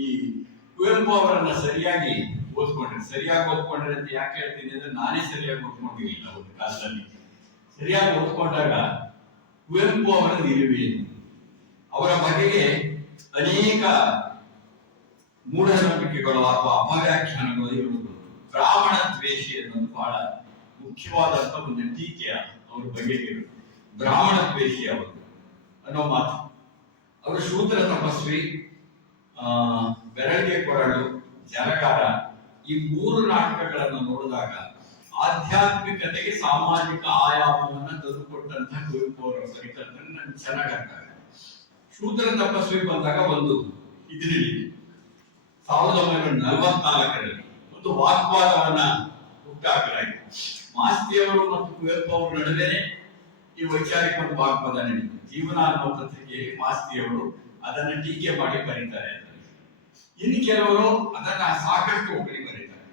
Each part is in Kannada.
ಈ ಕುವೆಂಪು ಅವರನ್ನ ಸರಿಯಾಗಿ ಓದ್ಕೊಂಡ್ರೆ ಅಂತ ಯಾಕೆ ಹೇಳ್ತೀನಿ ಅಂದ್ರೆ ನಾನೇ ಸರಿಯಾಗಿ ಓದ್ಕೊಂಡಿರಲಿಲ್ಲ ಒಂದು ಕಾಲದಲ್ಲಿ. ಸರಿಯಾಗಿ ಓದ್ಕೊಂಡಾಗ ಕುವೆಂಪು ಅವರ ನಿಲುವೆ, ಅವರ ಬಗೆಗೆ ಅನೇಕ ಮೂಢನಂಬಿಕೆಗಳು ಅಥವಾ ಅಪವ್ಯಾಖ್ಯಾನಗಳು ಇರುವುದು. ಬ್ರಾಹ್ಮಣ ದ್ವೇಷಿ ಅನ್ನೋದು ಬಹಳ ಮುಖ್ಯವಾದಂತ ಒಂದು ಟೀಕೆ ಅವ್ರ ಬಗೆಗೆ ಇರುತ್ತೆ. ಬ್ರಾಹ್ಮಣ ದ್ವೇಷಿ ಅವರು ಅನ್ನೋ ಮಾತು. ಅವರು ಶೂದ್ರ ತಪಸ್ವಿ, ಬೆರಳಿಗೆ ಕೊರಳು, ಜಲಗಾರ, ಈ ಮೂರು ನಾಟಕಗಳನ್ನು ನೋಡಿದಾಗ ಆಧ್ಯಾತ್ಮಿಕತೆಗೆ ಸಾಮಾಜಿಕ ಆಯಾಮವನ್ನ ತಂದುಕೊಟ್ಟಂತಹ ಕುವೆಂಪು ಅವರ ಪರಿಕಲ್ಪನೆ ನನ್ಗೆ ಚೆನ್ನಾಗಿ ಅರ್ಥ ಆಗುತ್ತೆ. ಶೂದ್ರ ತಪಸ್ವಿ ಬಂದಾಗ ಒಂದು ಇದರಲ್ಲಿ 1944ರಲ್ಲಿ ಒಂದು ವಾಗ್ವಾದವನ್ನ ಹುಟ್ಟಾಕಲಾಗಿದೆ. ಮಾಸ್ತಿಯವರು ಮತ್ತು ಕುವೆಂಪು ಅವರ ನಡುವೆ ಈ ವೈಚಾರಿಕ ಒಂದು ವಾಗ್ವಾದ ನಡೀತು. ಜೀವನ ಅನ್ನೋ ಪತ್ರಿಕೆಯಲ್ಲಿ ಮಾಸ್ತಿಯವರು ಅದನ್ನ ಟೀಕೆ ಮಾಡಿ ಬರೀತಾರೆ. ಇನ್ನು ಕೆಲವರು ಅದನ್ನ ಸಾಕಷ್ಟು ಹೊಗಳಿ ಬರೀತಾರೆ.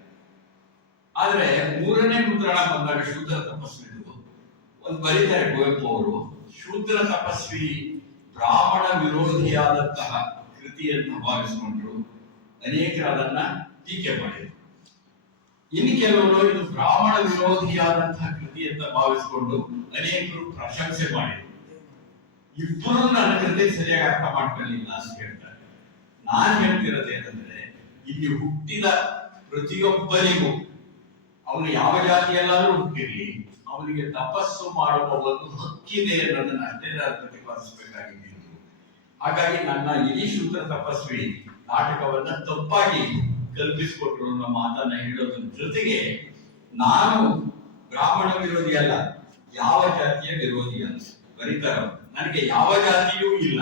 ಆದ್ರೆ ಮೂರನೇ ಮುದ್ರಣ ಬಂದಾಗ ಶೂದ್ರ ತಪಸ್ವಿ ಒಂದು ಬರೀತಾರೆ ಕುವೆಂಪು ಅವರು. ಶೂದ್ರ ತಪಸ್ವಿ ಬ್ರಾಹ್ಮಣ ವಿರೋಧಿಯಾದಂತಹ ಕೃತಿಯನ್ನು ಭಾವಿಸಿಕೊಂಡ್ರು, ಅನೇಕರು ಅದನ್ನ ಟೀಕೆ ಮಾಡಿದ್ರು. ಇನ್ನು ಕೆಲವರು ಇದು ಬ್ರಾಹ್ಮಣ ವಿರೋಧಿಯಾದಂತಹ ಕೃತಿ ಅಂತ ಭಾವಿಸಿಕೊಂಡು ಅನೇಕರು ಪ್ರಶಂಸೆ ಮಾಡಿದ್ರು. ಇಬ್ಬರು ನನ್ನ ಕೃತಿ ಸರಿಯಾಗಿ ಅರ್ಥ ಮಾಡ್ಕೊಳ್ಳಿಲ್ಲ ಅಂತ ಹೇಳ್ತಾರೆ. ನಾನ್ ಹೇಳ್ತಿರೋದೇನಂದ್ರೆ, ಇಲ್ಲಿ ಹುಟ್ಟಿದ ಪ್ರತಿಯೊಬ್ಬರಿಗೂ ಅವನು ಯಾವ ಜಾತಿಯಲ್ಲಾದ್ರೂ ಹುಟ್ಟಿರ್ಲಿ, ಅವನಿಗೆ ತಪಸ್ಸು ಮಾಡುವ ಒಂದು ಹಕ್ಕಿದೆ ಅನ್ನೋದನ್ನ ಅಷ್ಟೇ ಪ್ರತಿಪಾದಿಸಬೇಕಾಗಿದ್ದು. ಹಾಗಾಗಿ ನನ್ನ ಇಡೀ ಶೂದ್ರ ತಪಸ್ವಿ ನಾಟಕವನ್ನ ತಪ್ಪಾಗಿ ಕಲ್ಪಿಸಿಕೊಟ್ರು ಅನ್ನೋ ಮಾತನ್ನ ಹೇಳೋದ್ರ ಜೊತೆಗೆ, ನಾನು ಬ್ರಾಹ್ಮಣ ವಿರೋಧಿ ಅಲ್ಲ, ಯಾವ ಜಾತಿಯ ವಿರೋಧಿ ಅಲ್ಲ ಬರೀತಾರ. ನನಗೆ ಯಾವ ಜಾತಿಯೂ ಇಲ್ಲ,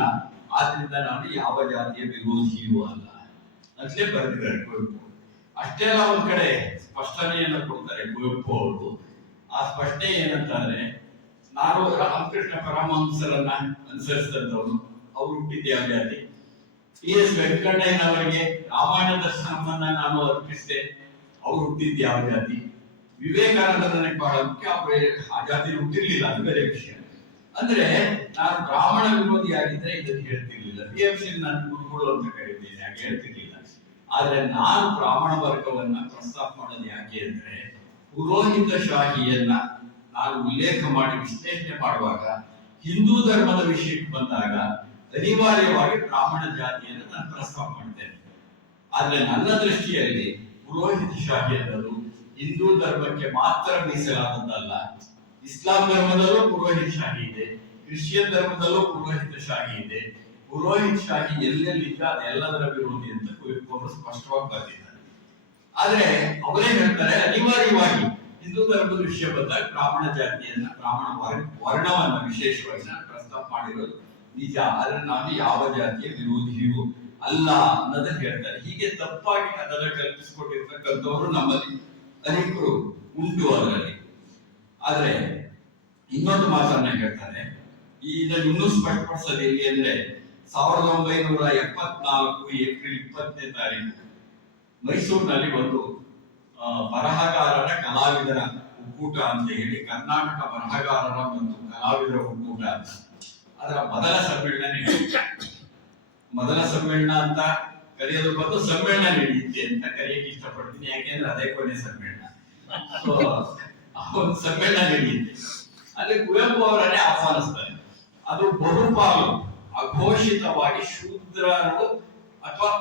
ಆದ್ರಿಂದ ನಾನು ಯಾವ ಜಾತಿಯ ವಿರೋಧಿಯೂ ಅಲ್ಲ ಅಂತಲೇ ಬರೆದಿದ್ದಾರೆ ಕುವೆಂಪು. ಅಷ್ಟೇ ಅಲ್ಲ, ಒಂದ್ ಕಡೆ ಸ್ಪಷ್ಟನೆಯನ್ನು ಕೊಡ್ತಾರೆ ಕುವೆಂಪು ಅವರು. ಆ ಸ್ಪಷ್ಟನೆ ಏನಂತಂದ್ರೆ, ನಾನು ರಾಮಕೃಷ್ಣ ಪರಮಹಂಸರನ್ನ ಅನುಸರಿಸಿದಂತವನು, ಅವ್ರು ಹುಟ್ಟಿದ್ದ ಯಾವ ಜಾತಿ. PS ವೆಂಕಣ್ಣಯ್ಯನವರಿಗೆ ರಾಮಾಯಣ ದರ್ಶನವನ್ನ ನಾನು ಅರ್ಪಿಸಿದೆ, ಅವ್ರು ಹುಟ್ಟಿದ್ದ ಯಾವ ಜಾತಿ. ವಿವೇಕಾನಂದ ನನಗೆ ಬಹಳ ಮುಖ್ಯ, ಆ ಜಾತಿ ಹುಟ್ಟಿರ್ಲಿಲ್ಲ, ಅದು ಬೇರೆ ವಿಷಯ. ಅಂದ್ರೆ ನಾನು ಬ್ರಾಹ್ಮಣ ವಿರೋಧಿಯಾಗಿದ್ರೆ ಇದನ್ನು ಹೇಳ್ತಿರ್ಲಿಲ್ಲ. PMC ನನ್ನ ಗುರುಗಳು ಅಂತ ಕರೀತೀನಿ, ಹಾಗೆ ಹೇಳ್ತಿರ್ಲಿಲ್ಲ. ಆದ್ರೆ ನಾನು ಬ್ರಾಹ್ಮಣ ವರ್ಗವನ್ನ ಪ್ರಸ್ತಾಪ ಮಾಡೋದು ಯಾಕೆ ಅಂದ್ರೆ, ಪುರೋಹಿತ ಶಾಹಿಯನ್ನ ನಾನು ಉಲ್ಲೇಖ ಮಾಡಿ ವಿಶ್ಲೇಷಣೆ ಮಾಡುವಾಗ ಹಿಂದೂ ಧರ್ಮದ ವಿಷಯಕ್ಕೆ ಬಂದಾಗ ಅನಿವಾರ್ಯವಾಗಿ ಬ್ರಾಹ್ಮಣ ಜಾತಿಯನ್ನು ನಾನು ಪ್ರಸ್ತಾಪ ಮಾಡ್ತೇನೆ. ಆದ್ರೆ ನನ್ನ ದೃಷ್ಟಿಯಲ್ಲಿ ಪುರೋಹಿತ ಶಾಹಿ ಅನ್ನೋದು ಹಿಂದೂ ಧರ್ಮಕ್ಕೆ ಮಾತ್ರ ಮೀಸಲಾದದ್ದಲ್ಲ. ಇಸ್ಲಾಂ ಧರ್ಮದಲ್ಲೂ ಪುರೋಹಿತ ಶಾಹಿ ಇದೆ, ಕ್ರಿಶ್ಚಿಯನ್ ಧರ್ಮದಲ್ಲೂ ಪುರೋಹಿತ ಶಾಹಿ ಇದೆ. ಪುರೋಹಿತ ಶಾಹಿ ಎಲ್ಲೆಲ್ಲಿದೆ ಅದೆಲ್ಲದರ ವಿರೋಧಿ ಅಂತ ಕುವೆಂಪು ಅವರು ಸ್ಪಷ್ಟವಾಗಿ ಬರೆದಿದ್ದಾರೆ. ಆದ್ರೆ ಅವರೇ ಹೇಳ್ತಾರೆ, ಅನಿವಾರ್ಯವಾಗಿ ಹಿಂದೂ ಧರ್ಮದ ವಿಷಯ ಬಂದಾಗ ಬ್ರಾಹ್ಮಣ ಜಾತಿಯನ್ನ, ಬ್ರಾಹ್ಮಣ ವರ್ಣವನ್ನ ವಿಶೇಷವಾಗಿ ನಾನು ಪ್ರಸ್ತಾಪ ಮಾಡಿರೋದು ನಿಜ, ಆದ್ರೆ ನಾನು ಯಾವ ಜಾತಿಯ ವಿರೋಧಿಯೂ ಅಲ್ಲ ಅನ್ನೋದನ್ನ ಹೇಳ್ತಾರೆ. ಹೀಗೆ ತಪ್ಪಾಗಿ ಅದನ್ನ ಕಲ್ಪಿಸಿಕೊಂಡಿರ್ತಕ್ಕಂಥವ್ರು ನಮ್ಮಲ್ಲಿ ಅನೇಕರು ಉಂಟು ಅದರಲ್ಲಿ. ಆದ್ರೆ ಇನ್ನೊಂದು ಮಾತನ್ನ ಹೇಳ್ತಾರೆ, ಇದನ್ನು ಇನ್ನೂ ಸ್ಪಷ್ಟಪಡಿಸೋದು ಎಲ್ಲಿ ಅಂದ್ರೆ, 1974 ಏಪ್ರಿಲ್ 20ನೇ ತಾರೀಕು ಮೈಸೂರಿನಲ್ಲಿ ಒಂದು ಬರಹಗಾರರ ಕಲಾವಿದರ ಒಕ್ಕೂಟ ಅಂತ ಹೇಳಿ, ಕರ್ನಾಟಕ ಬರಹಗಾರರ ಮತ್ತು ಕಲಾವಿದರ ಒಕ್ಕೂಟ ಅಂತ ಅದರ ಮೊದಲ ಸಮ್ಮೇಳನ ಅಂತ ಕರೆಯೋದ್ರ ಬದಲು ಸಮ್ಮೇಳನ ನಡೆಯುತ್ತೆ ಅಂತ ಕರೆಯಕ್ಕೆ ಇಷ್ಟಪಡ್ತೀನಿ. ಯಾಕೆಂದ್ರೆ ಅದೇ ಕೊನೆ ಸಮ್ಮೇಳನ. ಒಂದು ಸಮ್ಮೇಳನ ನಡೆಯುತ್ತೆ, ಅಲ್ಲಿ ಕುವೆಂಪು ಅವರನ್ನೇ ಆಹ್ವಾನಿಸ್ತಾರೆ. ಅದು ಬಹುಪಾಲು ಅಘೋಷಿತವಾಗಿ ಶೂದ್ರರು ಅಥವಾ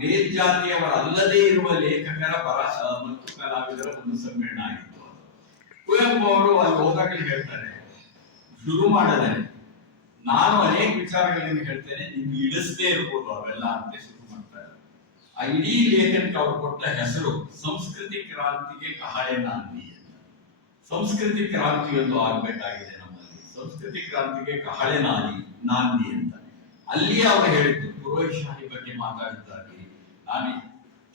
ಮೇಲ್ಜಾತಿಯವರಲ್ಲದೇ ಇರುವ ಲೇಖಕರ ಬರಹ ಮತ್ತು ಕಲಾವಿದರ ಒಂದು ಸಮ್ಮೇಳನ ಆಗಿತ್ತು. ಕುವೆಂಪು ಅವರು ಅಲ್ಲಿ ಹೋದಾಗಲೇ ಹೇಳ್ತಾರೆ, ಶುರು ಮಾಡದೆ ನಾನು ಅನೇಕ ವಿಚಾರಗಳನ್ನು ಹೇಳ್ತೇನೆ, ನಿಮ್ಗೆ ಇಡಿಸದೇ ಇರ್ಬೋದು ಅವೆಲ್ಲ ಅಂತ ಶುರು ಮಾಡ್ತಾರೆ. ಆ ಇಡೀ ಲೇಖನಕ್ಕೆ ಅವ್ರು ಕೊಟ್ಟ ಹೆಸರು ಸಂಸ್ಕೃತಿ ಕ್ರಾಂತಿಗೆ ಕಹಳೆ ನಾಂದಿ ಅಂತ. ಸಂಸ್ಕೃತಿ ಕ್ರಾಂತಿಯೊಂದು ಆಗ್ಬೇಕಾಗಿದೆ ನಮ್ಮಲ್ಲಿ, ಸಂಸ್ಕೃತಿ ಕ್ರಾಂತಿಗೆ ಕಹಳೆ ನಾಂದಿ ಅಂತ. ಅಲ್ಲಿ ಅವರು ಹೇಳಿದ್ದು ಪುರೋಹಿತ ಶಾಹಿ ಬಗ್ಗೆ ಮಾತಾಡಿದ್ದಾಗಿ, ನಾನು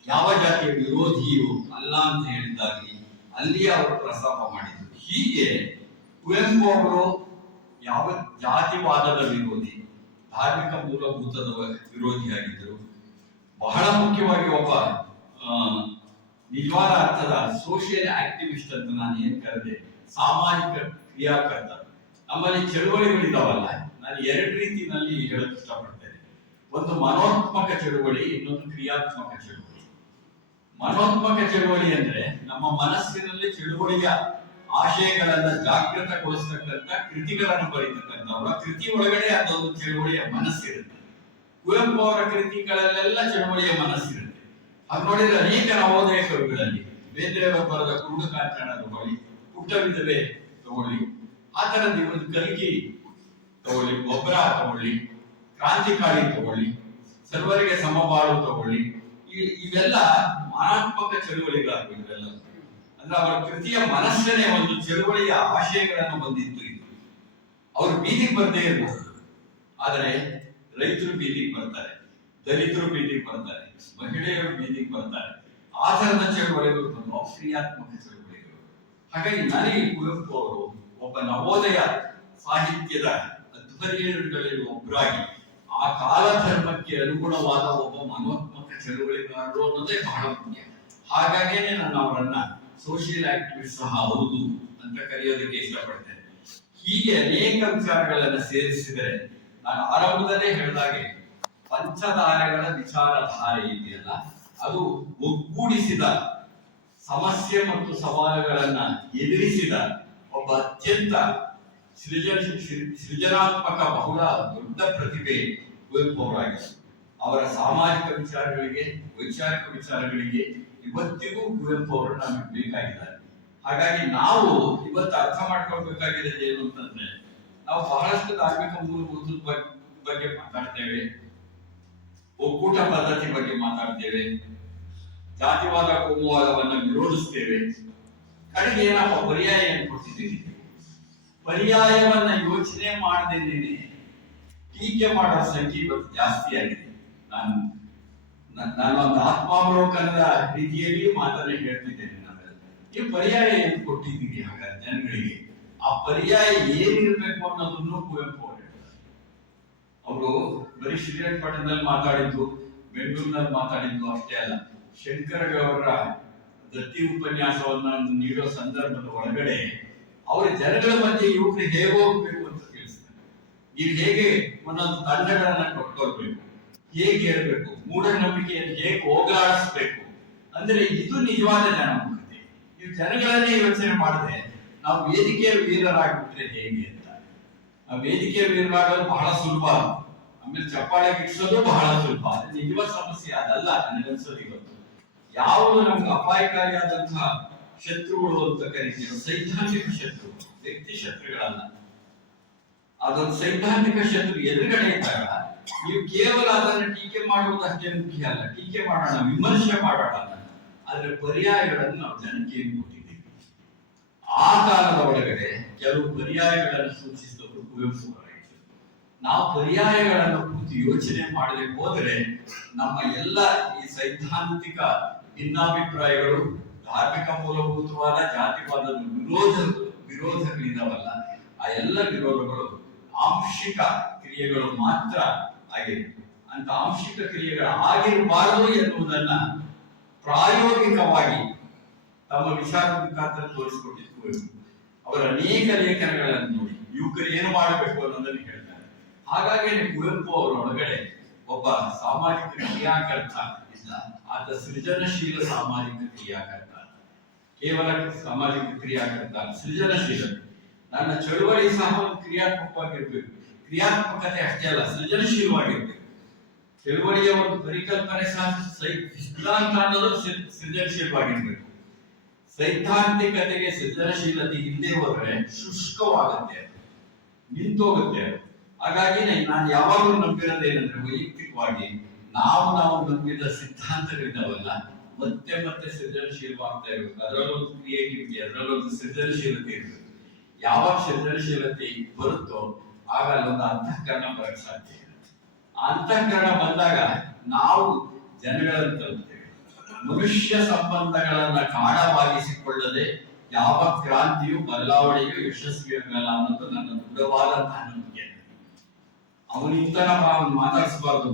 ಯಾವ ಜಾತಿಯ ವಿರೋಧಿಯೂ ಅಲ್ಲ ಅಂತ ಹೇಳಿದ್ದಾಗಿ ಅಲ್ಲಿ ಅವರು ಪ್ರಸ್ತಾಪ ಮಾಡಿದ್ರು. ಹೀಗೆ ಕುವೆಂಪು ಅವರು ಯಾವ ಜಾತಿವಾದದ ವಿರೋಧಿ, ಧಾರ್ಮಿಕ ಮೂಲಭೂತದ ವಿರೋಧಿಯಾಗಿದ್ದರು. ಬಹಳ ಮುಖ್ಯವಾಗಿ ಒಬ್ಬ ನಿಜವಾದ ಅರ್ಥದ ಸೋಷಿಯಲ್ ಆಕ್ಟಿವಿಸ್ಟ್ ಅಂತ ನಾನು ಏನ್ ಕರೆದೆ, ಸಾಮಾಜಿಕ ಕ್ರಿಯಾಕರ್ತ. ನಮ್ಮಲ್ಲಿ ಚಳುವಳಿಗಳಿದಾವಲ್ಲ, ನಾನು ಎರಡು ರೀತಿಯಲ್ಲಿ ಹೇಳಕ್ ಇಷ್ಟಪಡ್ತೇನೆ. ಒಂದು ಮನೋತ್ಮಕ ಚಳುವಳಿ, ಇನ್ನೊಂದು ಕ್ರಿಯಾತ್ಮಕ ಚಳುವಳಿ. ಮನೋತ್ಮಕ ಚಳುವಳಿ ಅಂದ್ರೆ ನಮ್ಮ ಮನಸ್ಸಿನಲ್ಲಿ ಚಳುವಳಿಯ ಆಶಯಗಳನ್ನ ಜಾಗೃತಗೊಳಿಸ್ತಕ್ಕಂಥ ಕೃತಿಗಳನ್ನು ಬರೀತಕ್ಕಂಥವ್ರ ಕೃತಿ ಒಳಗಡೆ ಅದೊಂದು ಚಳುವಳಿಯ ಮನಸ್ಸಿರುತ್ತೆ. ಕುವೆಂಪು ಅವರ ಕೃತಿಗಳಲ್ಲೆಲ್ಲ ಚಳುವಳಿಯ ಮನಸ್ಸಿರುತ್ತೆ. ಅದು ನೋಡಿದ್ರೆ ಅನೇಕ ನವೋದಯ ಕವಿಗಳಲ್ಲಿ ಬೇಂದ್ರೆಯವರು ಬರೆದ ಕುರುಡು ಕಾಂಚನ ತಗೊಳ್ಳಿ, ಪುಟ್ಟ ವಿಧವೆ ತಗೊಳ್ಳಿ, ಆ ತರದ ಒಂದು ಕಲ್ಕಿ ತಗೊಳ್ಳಿ, ಗೊಬ್ಬರ ತಗೊಳ್ಳಿ, ಕ್ರಾಂತಿಕಾರಿ ತಗೊಳ್ಳಿ, ಸರ್ವರಿಗೆ ಸಮಬಾಳು ತಗೊಳ್ಳಿ, ಇವೆಲ್ಲ ಮಾನಾತ್ಮಕ ಚಳುವಳಿಗಳಾಗಬೇಕು. ಇವೆಲ್ಲ ಅಂದ್ರೆ ಅವರ ಕೃತಿಯ ಮನಸ್ಸನೇ ಒಂದು ಚಳುವಳಿಯ ಆಶಯಗಳನ್ನು ಬಂದಿತ್ತು. ಇದು ಅವರು ಬೀದಿಗೆ ಬಂದೇ ಇರಬಹುದು, ಆದರೆ ರೈತರು ಬೀದಿಗೆ ಬರ್ತಾರೆ, ದಲಿತರು ಬೀದಿಗೆ ಬರ್ತಾರೆ, ಮಹಿಳೆಯರು ಬೀದಿಗೆ ಬರ್ತಾರೆ. ಆ ತರದ ಚಳುವಳಿಗಳು ಬಂದು ಕ್ರಿಯಾತ್ಮಕ ಚಳುವಳಿಗಳು. ಹಾಗಾಗಿ ನನಗೆ ಕುವೆಂಪು ಅವರು ಒಬ್ಬ ನವೋದಯ ಸಾಹಿತ್ಯದ ಅಧ್ವರ್ಯಗಳಲ್ಲಿ ಒಬ್ಬರಾಗಿ ಆ ಕಾಲ ಧರ್ಮಕ್ಕೆ ಅನುಗುಣವಾದ ಒಬ್ಬ ಮನೋತ್ಮಕ ಚಳುವಳಿಗಾರರು ಅನ್ನೋದೇ ಬಹಳ ಮುಖ್ಯ. ಹಾಗಾಗೇನೆ ನಾನು ಅವರನ್ನ ಸೋಷಿಯಲ್ ಆಕ್ಟಿವಿಸ್ಟ್ ಸಹ ಹೌದು ಅಂತ ಕರೆಯೋದಕ್ಕೆ ಇಷ್ಟಪಡ್ತೇನೆ. ಹೀಗೆ ಅನೇಕ ವಿಚಾರಗಳನ್ನು ಸೇರಿಸಿದರೆ, ನಾನು ಆರಂಭದಲ್ಲೇ ಹೇಳಿದಾಗೆ ಪಂಚಧಾರೆಗಳ ವಿಚಾರಧಾರೆ ಇದೆಯಲ್ಲ, ಅದು ಒಗ್ಗೂಡಿಸಿದ, ಸಮಸ್ಯೆ ಮತ್ತು ಸವಾಲುಗಳನ್ನ ಎದುರಿಸಿದ ಒಬ್ಬ ಅತ್ಯಂತ ಸೃಜನಾತ್ಮಕ ಬಹುಳ ದೊಡ್ಡ ಪ್ರತಿಭೆ ಕುವೆಂಪು ಅವರಾಗಿದೆ. ಅವರ ಸಾಮಾಜಿಕ ವಿಚಾರಗಳಿಗೆ, ವೈಚಾರಿಕ ವಿಚಾರಗಳಿಗೆ ಇವತ್ತಿಗೂ ಕುವೆಂಪು ಅವರು ನಮಗೆ ಬೇಕಾಗಿದ್ದಾರೆ. ಹಾಗಾಗಿ ನಾವು ಇವತ್ತು ಅರ್ಥ ಮಾಡ್ಕೊಳ್ಬೇಕಾಗಿರೋದು ಏನು ಅಂತಂದ್ರೆ, ನಾವು ಬಹಳಷ್ಟು ಧಾರ್ಮಿಕ ಮೂಲಭೂತದ ಬಗ್ಗೆ ಮಾತಾಡ್ತೇವೆ, ಒಕ್ಕೂಟ ಪದ್ಧತಿ ಬಗ್ಗೆ ಮಾತಾಡ್ತೇವೆ, ಜಾತಿವಾದ ಕೋಮುವಾದವನ್ನ ವಿರೋಧಿಸ್ತೇವೆ. ಕಡೆಗೆ ಏನಪ್ಪ ಪರ್ಯಾಯ ಏನು ಕೊಡ್ತಿದ್ದೀವಿ? ಪರ್ಯಾಯವನ್ನ ಯೋಚನೆ ಮಾಡದೇನೆ ಟೀಕೆ ಮಾಡೋ ಸಂಖ್ಯೆ ಇವತ್ತು ಜಾಸ್ತಿ ಆಗಿದೆ. ನಾನೊಂದು ಆತ್ಮಾವಲೋಕನದ ರೀತಿಯಲ್ಲಿ ಮಾತನ್ನ ಹೇಳ್ತಿದ್ದೇನೆ. ಈ ಪರ್ಯಾಯ ಏನು ಕೊಟ್ಟಿದ್ದೀರಿ ಹಾಗಾದ್ರೆ ಜನಗಳಿಗೆ? ಆ ಪರ್ಯಾಯ ಏನಿರ್ಬೇಕು ಅನ್ನೋದನ್ನು ಕುವೆಂಪು ಅವರು ಹೇಳ್ತಾರೆ. ಅವರು ಬರೀ ಶ್ರೀರಂಗಪಟ್ಟಣದಲ್ಲಿ ಮಾತಾಡಿದ್ದು, ಬೆಂಗಳೂರಿನಲ್ಲಿ ಮಾತಾಡಿದ್ದು ಅಷ್ಟೇ ಅಲ್ಲ, ಶಂಕರಗೌಡರ ದತ್ತಿ ಉಪನ್ಯಾಸವನ್ನ ನೀಡೋ ಸಂದರ್ಭದ ಒಳಗಡೆ ಅವರ ಜನಗಳ ಮಧ್ಯೆ ಯುವಕರಿಗೆ ಹೇಗೆ ಹೋಗ್ಬೇಕು ಅಂತ ತಿಳಿಸ್ತಾರೆ. ನೀವು ಹೇಗೆ ಒಂದೊಂದು ತಂಡಗಳನ್ನ ಕಟ್ಕೊಳ್ಬೇಕು, ಹೇಗೆ ಇರಬೇಕು, ಮೂಢನಂಬಿಕೆಯನ್ನು ಹೇಗೆ ಹೋಗಲಾಡಿಸ್ಬೇಕು, ಅಂದ್ರೆ ಇದು ನಿಜವಾದ ಜನಮುಖತೆ. ನೀವು ಜನಗಳನ್ನೇ ಯೋಚನೆ ಮಾಡದೆ ನಾವು ವೇದಿಕೆಯ ವೀರರಾಗ್ಬಿಟ್ರೆ ಹೇಗೆ ಅಂತ. ಆ ವೇದಿಕೆಯ ವೀರರಾಗೋದು ಬಹಳ ಸುಲಭ, ಆಮೇಲೆ ಚಪ್ಪಾಳೆ ಗಿಟ್ಟಿಸೋದು ಬಹಳ ಸುಲಭ. ನಿಜವಾದ ಸಮಸ್ಯೆ ಅದಲ್ಲ ನನಗನ್ಸೋದು. ಇವತ್ತು ಯಾವುದು ನಮ್ಗೆ ಅಪಾಯಕಾರಿಯಾದಂತಹ ಶತ್ರುಗಳು ಅಂತ ಕರಿತೀವಿ, ಸೈದ್ಧಾಂತಿಕ ಶತ್ರು, ವ್ಯಕ್ತಿ ಶತ್ರುಗಳಲ್ಲ. ಅದೊಂದು ಸೈದ್ಧಾಂತಿಕ ಶತ್ರು ಎದುರುಗಡೆ ಇದ್ದಾಗ ನೀವು ಕೇವಲ ಅದನ್ನು ಟೀಕೆ ಮಾಡುವುದಷ್ಟೇ ಮುಖ್ಯ ಅಲ್ಲ. ಟೀಕೆ ಮಾಡೋಣ, ವಿಮರ್ಶೆ ಮಾಡೋಣ, ಆದ್ರೆ ಪರ್ಯಾಯಗಳನ್ನು ನಾವು ಜನಕ್ಕೆ ಕೊಟ್ಟಿದ್ದೀವಿ. ಆ ಕಾಲದ ಒಳಗಡೆ ಕೆಲವು ಪರ್ಯಾಯಗಳನ್ನು ಸೂಚಿಸಿದವರು ಕುವೆಂಪು ಅವರಾಗಿತ್ತು. ನಾವು ಪರ್ಯಾಯಗಳನ್ನು ಪೂರ್ತಿ ಯೋಚನೆ ಮಾಡಲಿಕ್ಕೆ ಹೋದರೆ ನಮ್ಮ ಎಲ್ಲ ಈ ಸೈದ್ಧಾಂತಿಕ ಭಿನ್ನಾಭಿಪ್ರಾಯಗಳು, ಧಾರ್ಮಿಕ ಮೂಲಭೂತವಾದ ಜಾತಿವಾದದ ವಿರೋಧಗಳಿದಾವಲ್ಲ, ಆ ಎಲ್ಲ ವಿರೋಧಗಳು ಆಂಶಿಕ ಕ್ರಿಯೆಗಳು ಮಾತ್ರ ಆಗಿರುತ್ತೆ. ಅಂತ ಆಂಶಿಕ ಕ್ರಿಯೆಗಳು ಆಗಿರಬಾರದು ಎನ್ನುವುದನ್ನ ಪ್ರಾಯೋಗಿಕವಾಗಿ ತಮ್ಮ ವಿಚಾರದ ಮುಖಾಂತರ ತೋರಿಸಿಕೊಟ್ಟಿದ್ದು ಅವರ ಅನೇಕ ಲೇಖನಗಳನ್ನು ನೋಡಿ ಯುವಕರು ಏನು ಮಾಡಬೇಕು ಅನ್ನೋದನ್ನು ಹೇಳ್ತಾರೆ. ಹಾಗಾಗಿ ಕುವೆಂಪು ಅವರೊಳಗಡೆ ಒಬ್ಬ ಸಾಮಾಜಿಕ ಕ್ರಿಯಾಕರ್ತ ಇಲ್ಲ, ಆತ ಸೃಜನಶೀಲ ಸಾಮಾಜಿಕ ಕ್ರಿಯಾಕರ್ತ. ಕೇವಲ ಸಾಮಾಜಿಕ ಕ್ರಿಯಾಕರ್ತ, ಸೃಜನಶೀಲ. ನನ್ನ ಚಳುವಳಿ ಸಹ ಒಂದು ಕ್ರಿಯಾತ್ಮಕವಾಗಿರ್ಬೇಕು. ಕ್ರಿಯಾತ್ಮಕತೆ ಅಷ್ಟೇ ಅಲ್ಲ, ಸೃಜನಶೀಲವಾಗಿರ್ಬೇಕು. ಚಳುವಳಿಯ ಒಂದು ಪರಿಕಲ್ಪನೆ ಸಹ ಸಿದ್ಧಾಂತ ಅನ್ನೋದು ಸೃಜನಶೀಲವಾಗಿರ್ಬೇಕು. ಸೈದ್ಧಾಂತಿಕತೆಗೆ ಸೃಜನಶೀಲತೆ ಹಿಂದೆ ಹೋದ್ರೆ ಶುಷ್ಕವಾಗುತ್ತೆ, ನಿಂತೋಗುತ್ತೆ. ಹಾಗಾಗಿ ನಾನು ಯಾವಾಗಲೂ ನಂಬಿರೋದೇನಂದ್ರೆ, ವೈಯಕ್ತಿಕವಾಗಿ ನಾವು ನಂಬಿದ ಸಿದ್ಧಾಂತಗಳಿದ್ದಾವಲ್ಲ, ಮತ್ತೆ ಮತ್ತೆ ಸೃಜನಶೀಲವಾಗ್ತಾ ಇರಬೇಕು. ಅದರಲ್ಲೊಂದು ಕ್ರಿಯೇಟಿವಿಟಿ, ಅದರಲ್ಲೊಂದು ಸೃಜನಶೀಲತೆ ಇರಬೇಕು. ಯಾವಾಗ ಸೃಜನಶೀಲತೆ ಬರುತ್ತೋ ಆಗ ಅಲ್ಲೊಂದು ಅಂತಃಕರಣ ಬರಕ್ ಸಾಧ್ಯ ಇದೆ. ಅಂತಃಕರಣ ಬಂದಾಗ ನಾವು ಜನಗಳನ್ನು ತಲುಪ್ತೇವೆ. ಮನುಷ್ಯ ಸಂಬಂಧಗಳನ್ನ ಗಾಢವಾಗಿಸಿಕೊಳ್ಳದೆ ಯಾವ ಕ್ರಾಂತಿಯು ಬದಲಾವಣೆಯು ಯಶಸ್ವಿಯಾಗಲ್ಲ ಅನ್ನೋದು ನನ್ನ ದೃಢವಾದಂತಹ ನಂಬಿಕೆ. ಅವನಿಂತನ ಮಾತಾಡಿಸಬಾರ್ದು,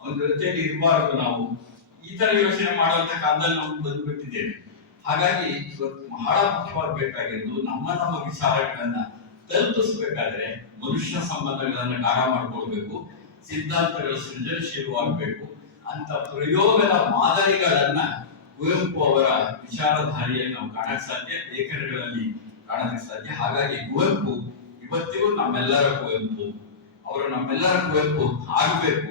ಅವನ ಜೊತೆಯಲ್ಲಿ ಇರಬಾರ್ದು. ನಾವು ಈ ತರ ಯೋಚನೆ ಮಾಡುವಂತ ಕಾಲದಲ್ಲಿ ನಾವು ಬಂದ್ಬಿಟ್ಟಿದ್ದೇವೆ. ಹಾಗಾಗಿ ಇವತ್ತು ಬಹಳ ಮುಖ್ಯವಾಗಬೇಕಾಗಿರೋದು ನಮ್ಮ ವಿಚಾರಗಳನ್ನ ತಲುಪಿಸ್ಬೇಕಾದ್ರೆ ಮನುಷ್ಯ ಸಂಬಂಧಗಳನ್ನ ಗಾಢ ಮಾಡ್ಕೊಳ್ಬೇಕು. ಸಿದ್ಧಾಂತಗಳ ಸೃಜನಶೀಲವಾಗಬೇಕು ಅಂತ ಪ್ರಯೋಗದ ಮಾದರಿಗಳನ್ನ ಕುವೆಂಪು ಅವರ ವಿಚಾರಧಾರೆಯನ್ನು ನಾವು ಕಾಣಕ್ ಸಾಧ್ಯ, ಲೇಖನಗಳಲ್ಲಿ ಕಾಣಕ್ಕೆ ಸಾಧ್ಯ. ಹಾಗಾಗಿ ಕುವೆಂಪು ಇವತ್ತಿಗೂ ನಮ್ಮೆಲ್ಲರ ಕುವೆಂಪು. ಅವರು ನಮ್ಮೆಲ್ಲರ ಕುವೆಂಪು ಆಗಬೇಕು,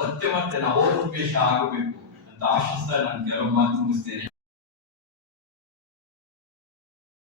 ಮತ್ತೆ ಮತ್ತೆ ನವೋನ್ಮೇಷ ಆಗಬೇಕು ಅಂತ ಆಶಿಸ್ತಾ ನಾನು ಕೆಲವು ಮಾತು ಮುಗಿಸ್ತೇನೆ.